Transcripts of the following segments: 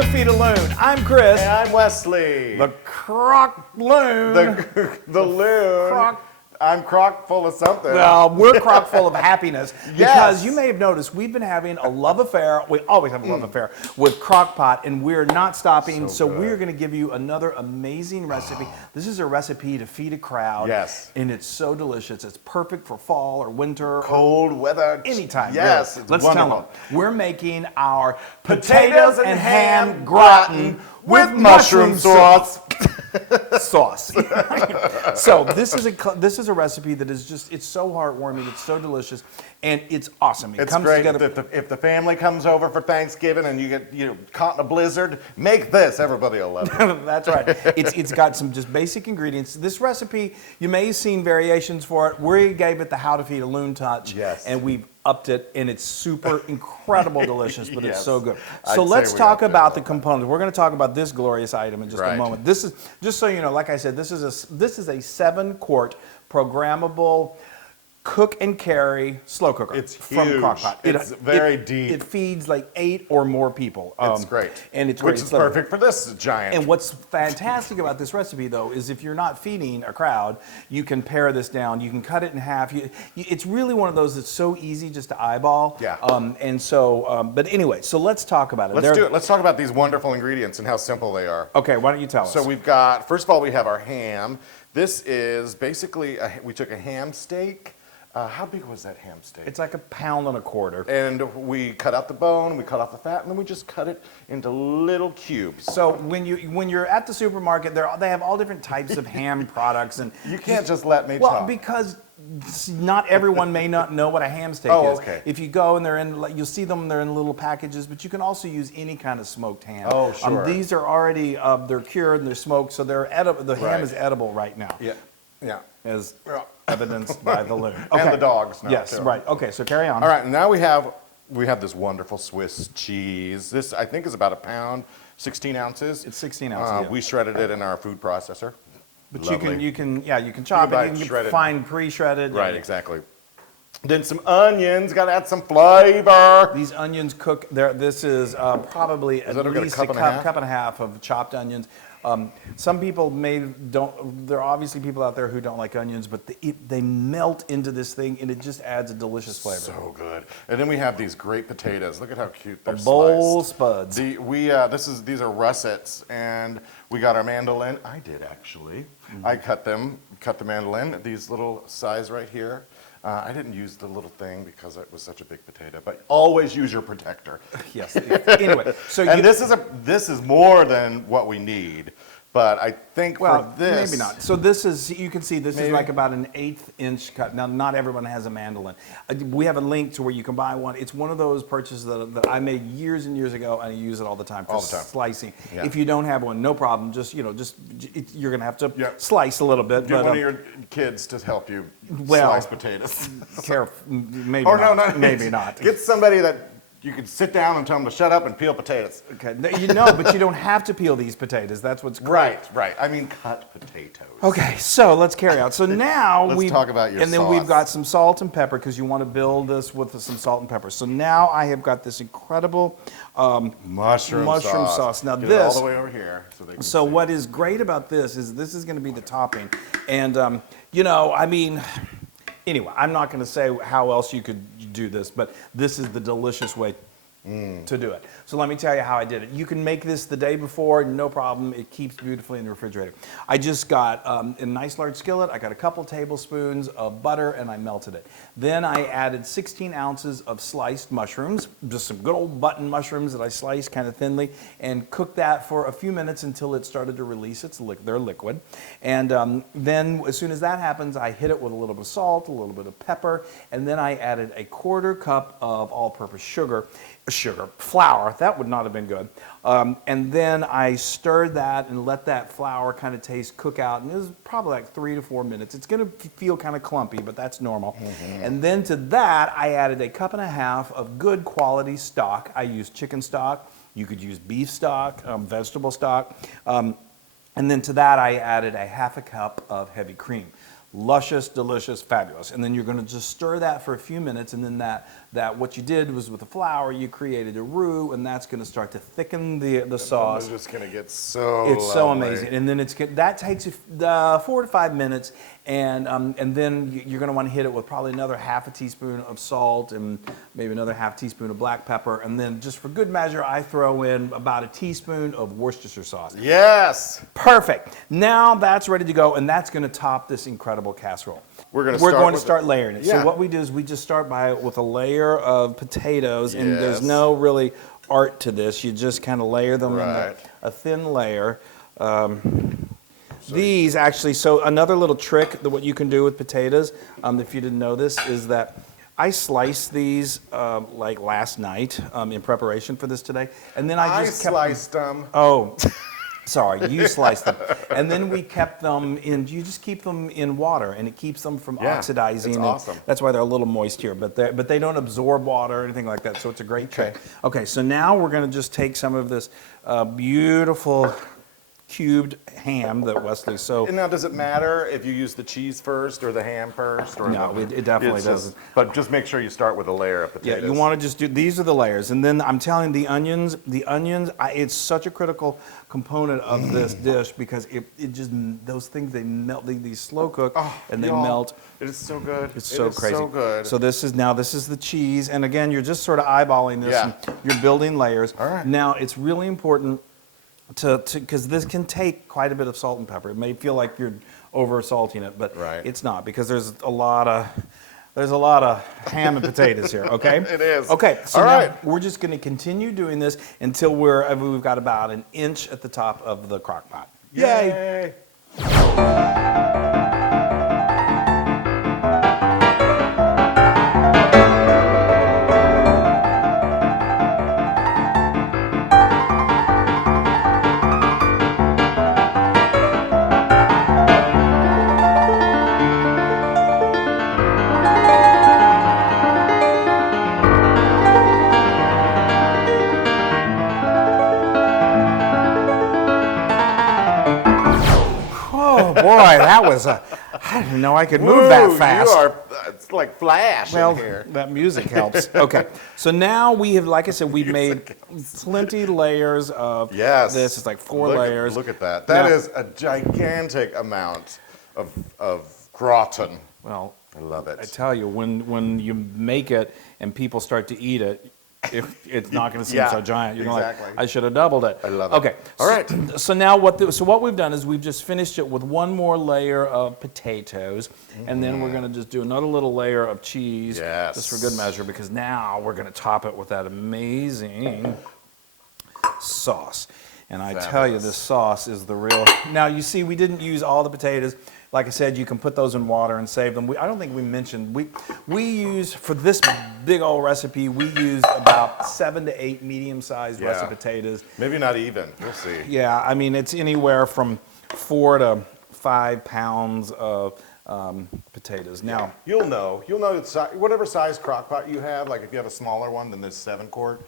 to Feed a Loon. I'm Chris. And I'm Wesley. The Croc Loon. The Loon. Croc. I'm crock full of something. Well, we're crock full of happiness because Yes. you may have noticed we've been having a love affair. We always have a love affair with crock pot, and we're not stopping. So we're going to give you another amazing recipe. This is a recipe to feed a crowd. Yes. And it's so delicious. It's perfect for fall or winter. Cold weather. Anytime. Yes. Really. It's Let's wonderful. tell them. We're making our Potatoes and ham gratin with mushroom sauce. Sauce. So this is a recipe that is just, it's so heartwarming, it's so delicious, and it's awesome. It It's comes great. together. If the family comes over for Thanksgiving and you get caught in a blizzard, make this. Everybody will love it. That's right. It's got some just basic ingredients. This recipe, you may have seen variations for it. We gave it the How to Feed a Loon touch. Yes. And we've upped it, and it's super incredible delicious, but it's Yes. so good. I'd So say let's we talk upped it a about the little bit. components. We're going to talk about this glorious item in just a Right. moment. This is, just so you know, like I said, this is a 7-quart programmable cook and carry slow cooker. It's from huge. Crock-Pot. It's very deep. It feeds like 8 or more people. It's great. And it's Which great. is So- perfect for this giant. and what's fantastic about this recipe, though, is if you're not feeding a crowd, you can pare this down. You can cut it in half. It's really one of those that's so easy just to eyeball. Yeah. But anyway, so let's talk about it. Let's do it. Let's talk about these wonderful ingredients and how simple they are. Okay, why don't you tell us? So we've got, first of all, we have our ham. This is basically, we took a ham steak. How big was that ham steak? It's like 1.25 pounds. And we cut out the bone, we cut off the fat, and then we just cut it into little cubes. So when you're at the supermarket, they have all different types of ham products, and You can't just let me well, talk. because not everyone may not know what a ham steak Oh, is. okay. If you go and you'll see them, they're in little packages, but you can also use any kind of smoked ham. Oh, sure. These are already, they're cured and they're smoked, so they're edible. The ham Right. is edible right now. Yeah, yeah. As Yeah. evidenced by the Loon. And the dogs now, Yes, too. right. Okay, so carry on. All right, and now we have this wonderful Swiss cheese. This, I think, is about 1 pound, 16 ounces. It's 16 ounces, yeah. We shredded it in our food processor. But Lovely. you can chop buy it. it You can shredded. get fine pre-shredded. Right, exactly. Then some onions, got to add some flavor. These onions cook. This is probably at that about a least cup and a half? cup and a half of chopped onions. Some people don't. There are obviously people out there who don't like onions, but they melt into this thing, and it just adds a delicious flavor. So good. And then we have these great potatoes. Look at how cute they're Bowl sliced. spuds. These are russets, and we got our mandolin. I did actually. Mm-hmm. I cut the mandolin. These little size right here. I didn't use the little thing because it was such a big potato. But always use your protector. Yes. Anyway, so And this is more than what we need. But I think well, for this, maybe not. So you can see this is Maybe. like about an 1/8 inch cut. Now, not everyone has a mandolin. We have a link to where you can buy one. It's one of those purchases that I made years and years ago, and I use it all the time for All the time. slicing. Yeah. If you don't have one, no problem. You're going to have to Yeah. slice a little bit. get but, one of your kids to help you well, slice potatoes. Careful, maybe Or not. no, not Maybe not. Get somebody that you can sit down and tell them to shut up and peel potatoes. Okay, but you don't have to peel these potatoes. That's what's great. Right. I mean, cut potatoes. Okay, so let's carry on. So now Let's talk about your and then we've sauce. got some salt and pepper because you want to build this with some salt and pepper. So now I have got this incredible Mushroom sauce. Now Get it all this. the way over here so they can So see. what is great about this is going to be the topping, and I mean. Anyway, I'm not going to say how else you could do this, but this is the delicious way to do it. So let me tell you how I did it. You can make this the day before, no problem. It keeps beautifully in the refrigerator. I just got a nice large skillet. I got a couple tablespoons of butter, and I melted it. Then I added 16 ounces of sliced mushrooms, just some good old button mushrooms that I sliced kind of thinly, and cooked that for a few minutes until it started to release their liquid. And then as soon as that happens, I hit it with a little bit of salt, a little bit of pepper, and then I added a 1/4 cup of all-purpose flour. That would not have been good. And then I stirred that and let that flour kind of cook out. And it was probably like 3 to 4 minutes. It's going to feel kind of clumpy, but that's normal. Mm-hmm. And then to that, I added 1.5 cups of good quality stock. I used chicken stock. You could use beef stock, vegetable stock. And then to that, I added 1/2 cup of heavy cream. luscious, delicious, fabulous. And then you're going to just stir that for a few minutes, and then that what you did was with the flour, you created a roux, and that's going to start to thicken the sauce. It's just going to get so It's so lovely. amazing. And then that takes 4 to 5 minutes, and then you're going to want to hit it with probably another half a teaspoon of salt and maybe another half teaspoon of black pepper. And then just for good measure, I throw in about a teaspoon of Worcestershire sauce. Yes. Perfect. Now that's ready to go, and that's going to top this incredible casserole. We're going to start layering it. Yeah. So what we do is we just start with a layer of potatoes, and there's Yes. no really art to this. You just kind of layer them Right. in a thin layer. These actually, so another little trick that what you can do with potatoes, if you didn't know this, is that I sliced these like last night in preparation for this today, and then I just kept sliced them. Oh, sorry, you sliced them. And then we kept them you just keep them in water, and it keeps them from oxidizing. It's and awesome. That's why they're a little moist here, but they don't absorb water or anything like that, so it's a great trick. Okay, so now we're gonna just take some of this beautiful cubed ham that Wesley And now, does it matter if you use the cheese first or the ham first? Or No, it definitely It's doesn't. But just make sure you start with a layer of potatoes. Yeah, you want to just do, these are the layers. And then I'm telling you, the onions, it's such a critical component of this dish because it just, those things, they melt, they slow cook and they y'all, melt. It is so good. It's so crazy. So good. So this is the cheese. And again, you're just sort of eyeballing this. Yeah. And you're building layers. All right. Now, it's really important because this can take quite a bit of salt and pepper. It may feel like you're over salting it, but Right. it's not because there's a lot of ham and potatoes here, okay? It is. Okay, so All now right. we're just going to continue doing this until we've got about an inch at the top of the crock pot. Yay! Oh boy, that was I didn't know I could move that fast. It's like Flash Well, in here. that music helps. Okay, so now we have, like I said, we've made plenty layers of Yes. this. It's like four Look layers. Look at that. That Now- is a gigantic amount of gratin. Well, I love it. I tell you, when you make it and people start to eat it, it's not going to seem Yeah, so giant. You're gonna exactly. like, I should have doubled it. I love it. Okay. All right. So now what we've done is we've just finished it with one more layer of potatoes, and then we're going to just do another little layer of cheese, Yes. just for good measure, because now we're going to top it with that amazing sauce. And I tell you, Fabulous. this sauce is the real. Now you see, we didn't use all the potatoes. Like I said, you can put those in water and save them. I don't think we mentioned, we use, for this big old recipe, we used about 7 to 8 medium-sized Yeah. russet potatoes. Maybe not even. We'll see. Yeah, I mean, it's anywhere from 4 to 5 pounds of potatoes. Now, You'll know whatever size crock pot you have, like if you have a smaller one than this 7-quart,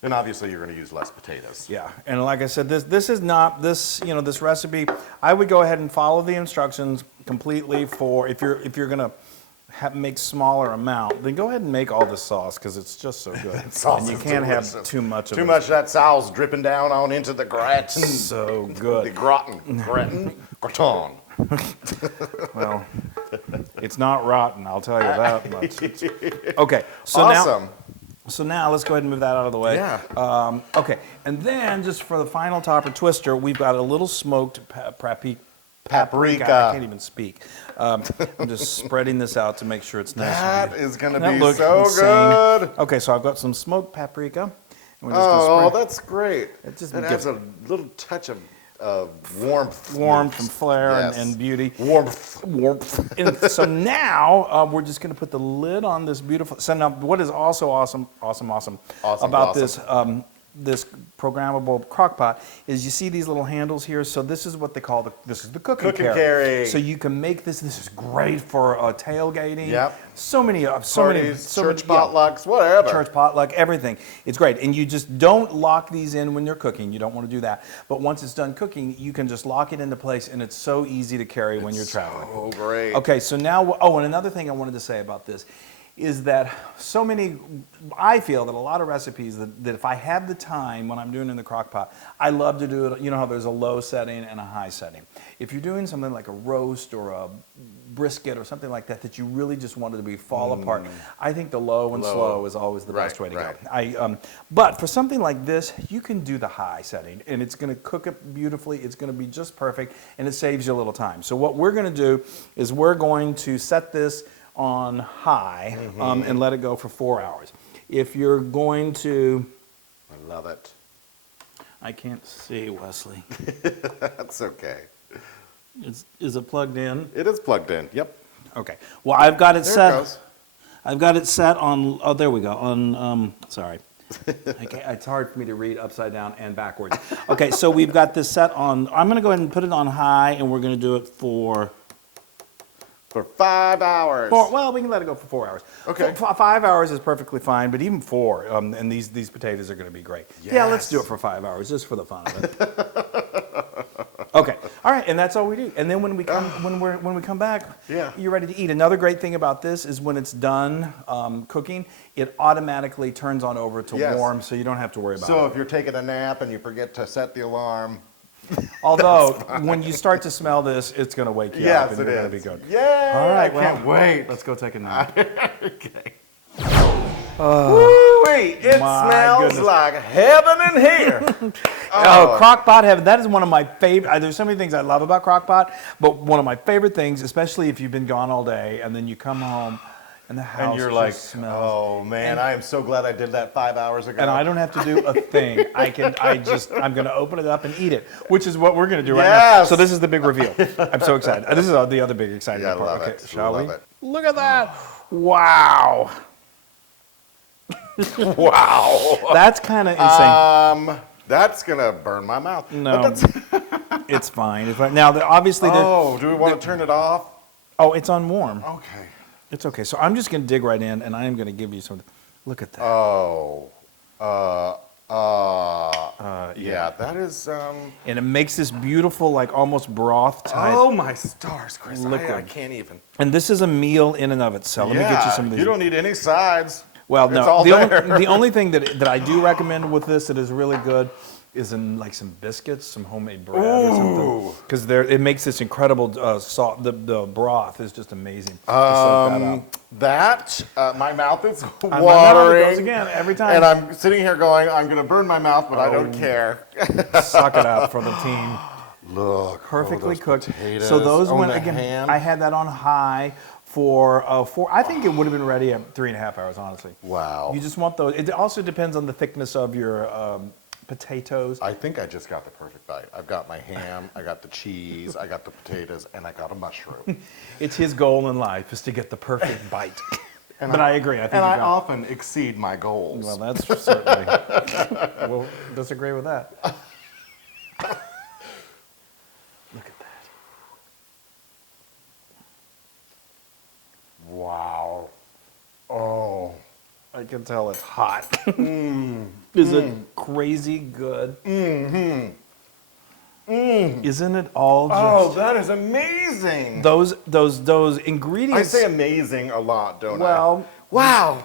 then obviously you're going to use less potatoes. yeah, and like I said, this is not this recipe. I would go ahead and follow the instructions completely for if you're gonna make smaller amount, then go ahead and make all this sauce because it's just so good. Sauce And you is can't have delicious. too much of Too it. much of that sauce dripping down on into the gratin. So The good. gratin. Well, it's not rotten, I'll tell you that much. Okay, so Awesome. now let's go ahead and move that out of the way. Yeah. Okay, and then just for the final topper twister, we've got a little smoked paprika. Paprika. I can't even speak. I'm just spreading this out to make sure it's nice. That and is going to that be looks so insane. good. Okay, so I've got some smoked paprika. And we're just gonna Oh, spray that's great. It just That gives- adds a little touch of warmth. warmth and flair Yes. and beauty. Warmth. And so now we're just going to put the lid on this beautiful. So now, what is also awesome about Awesome. this this programmable crock pot is you see these little handles here. So this is what they call this is the cooking Cook and carry. So you can make this. This is great for tailgating. Yep. So many Parties, church yeah. potlucks, whatever. Church potluck, everything. It's great. And you just don't lock these in when you're cooking. You don't want to do that. But once it's done cooking, you can just lock it into place, and it's so easy to carry when you're traveling. Oh, great. Okay, so now, oh, and another thing I wanted to say about this is that so many, I feel that a lot of recipes that if I have the time when I'm doing it in the crock pot, I love to do it, you know how there's a low setting and a high setting. If you're doing something like a roast or a brisket or something like that that you really just want it to be fall apart, I think the low and slow is always the best way to go. But for something like this, you can do the high setting and it's going to cook it beautifully, it's going to be just perfect, and it saves you a little time. So what we're going to do is we're going to set this on high and let it go for 4 hours. If you're going to... I love it. I can't see, Wesley. That's okay. Is it plugged in? It is plugged in, yep. Okay. Well, I've got it set. There it goes. I've got it set on, oh, there we go, on, sorry. It's hard for me to read upside down and backwards. Okay, so we've got this set on, I'm going to go ahead and put it on high, and we're going to do it for 5 hours. well, we can let it go for 4 hours. Okay. 5 hours is perfectly fine, but even 4, and these potatoes are going to be great. Yeah, let's do it for 5 hours, just for the fun of it. Okay. All right, and that's all we do. And then when we come back, you're ready to eat. Another great thing about this is when it's done cooking, it automatically turns on over to warm, so you don't have to worry about it. So if you're taking a nap and you forget to set the alarm. Although, when you start to smell this, it's going to wake you up, and you're going to be good. Yay! All right, I can't wait. Let's go take a nap. Okay. Woo-wee, it smells goodness. like heaven in here. Oh, crock pot heaven. That is one of my favorite. There's so many things I love about crock pot, but one of my favorite things, especially if you've been gone all day and then you come home and the house And you're like, smells. oh man, I am so glad I did that 5 hours ago. And I don't have to do a thing. I'm going to open it up and eat it, which is what we're going to do right now. So this is the big reveal. I'm so excited. This is the other big exciting part. love Okay, it. shall Love we? it. Look at that. Wow. Wow. That's kind of insane. That's gonna burn my mouth. No, it's fine. It's fine. Now, obviously, do we want to turn it off? oh, it's on warm. Okay. It's okay. So I'm just going to dig right in, and I am going to give you something. Look at that. Yeah, that is. And it makes this beautiful, like almost broth type. Oh my stars, Chris! I liquid. can't even. And this is a meal in and of itself. Let me get you some of these. You don't need any sides. Well, It's no. all there. The only thing that I do recommend with this that is really good is in like some biscuits, some homemade bread or something. Because it makes this incredible salt. The broth is just amazing. To soak that up. My mouth is My mouth watering. goes again every time. And I'm sitting here going, I'm going to burn my mouth, but I don't care. Suck it up for the team. Look. Perfectly those cooked. potatoes. So those Oh, went the again. ham. I had that on high for 4. I think it would have been ready at 3.5 hours, honestly. Wow. You just want those. It also depends on the thickness of your potatoes. I think I just got the perfect bite. I've got my ham, I got the cheese, I got the potatoes, and I got a mushroom. It's his goal in life is to get the perfect bite. But I agree. I think And you I got it. often exceed my goals. Well, that's certainly. We'll disagree with that. Look at that. Wow. Oh. I can tell it's hot. Is it crazy good? Isn't it all just... Oh, that is amazing. Those I ingredients... say amazing a lot, don't I? Well... Wow.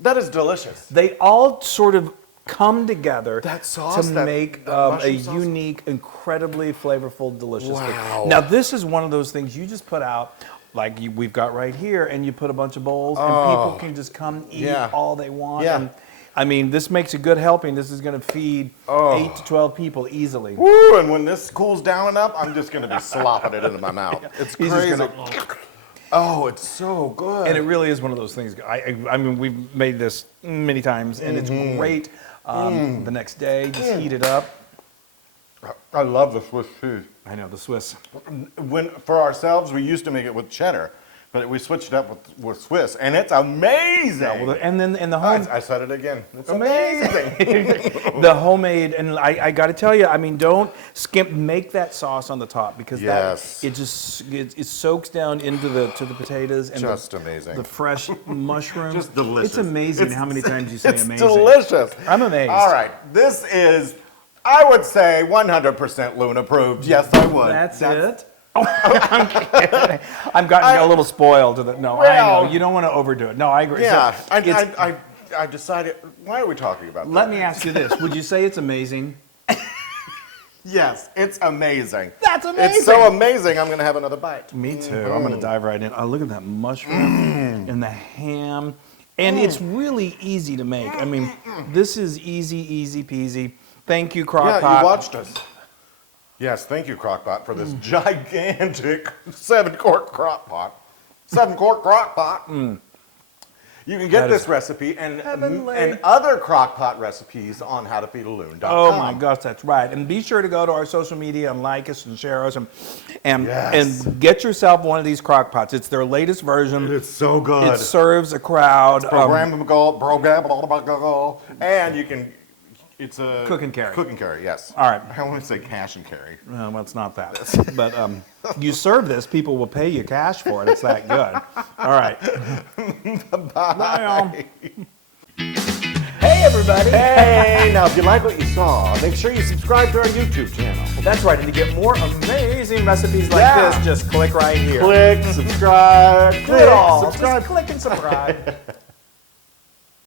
That is delicious. They all sort of come together That sauce, to that make a mushroom sauce? unique, incredibly flavorful, delicious Wow. thing. Now, this is one of those things you just put out, like we've got right here, and you put a bunch of bowls, and people can just come eat all they want. Yeah. And, I mean, this makes a good helping. This is going to feed 8 to 12 people easily. Woo, and when this cools down enough, I'm just going to be slopping it into my mouth. It's He's just crazy. gonna- Oh, it's so good. And it really is one of those things. I mean, we've made this many times, and it's great. The next day, just heat it up. I love the Swiss cheese. I know, the Swiss. For ourselves, we used to make it with cheddar, But we switched it up with Swiss, and it's amazing. And the home. I said it again. It's amazing. The homemade, and I got to tell you, I mean, don't skimp. Make that sauce on the top because Yes. it soaks down into the potatoes and Just amazing. The fresh mushroom. Just delicious. It's amazing how many times you say It's amazing. delicious. I'm amazed. All right, this is, I would say, 100% Loon approved. Yes, I would. That's it. Oh, I'm kidding. I'm gotten a little spoiled. No, I Well- know you don't want to overdo it. No, I agree. Yeah, So it's- I decided. Why are we talking about let that? me ask you this: would you say it's amazing? Yes, it's amazing. That's amazing. It's so amazing. I'm gonna have another bite. Me too. I'm going to dive right in. Oh, look at that mushroom and the ham. And it's really easy to make. I mean, this is easy peasy. Thank you, Crock-Pot. Yeah, you watched us. Yes, thank you, Crock-Pot, for this gigantic 7-quart Crock-Pot. 7-quart Crock-Pot. You can get That this is recipe and heavenly. other Crock-Pot recipes on howtofeedaloon.com. Oh my gosh, that's right. And be sure to go to our social media and like us and share us and get yourself one of these crock pots. It's their latest version. It's so good. It serves a crowd. Programmable, and you can. It's a Cook and carry. Cook and carry, yes. All right. I want to say cash and carry. Well, it's not that. But you serve this, people will pay you cash for it. It's that good. All right. Bye, y'all. Hey, everybody. Hey, now if you like what you saw, make sure you subscribe to our YouTube channel. That's right. And to get more amazing recipes like this, just click right here. Click, subscribe, Do it all. subscribe. Just click and subscribe.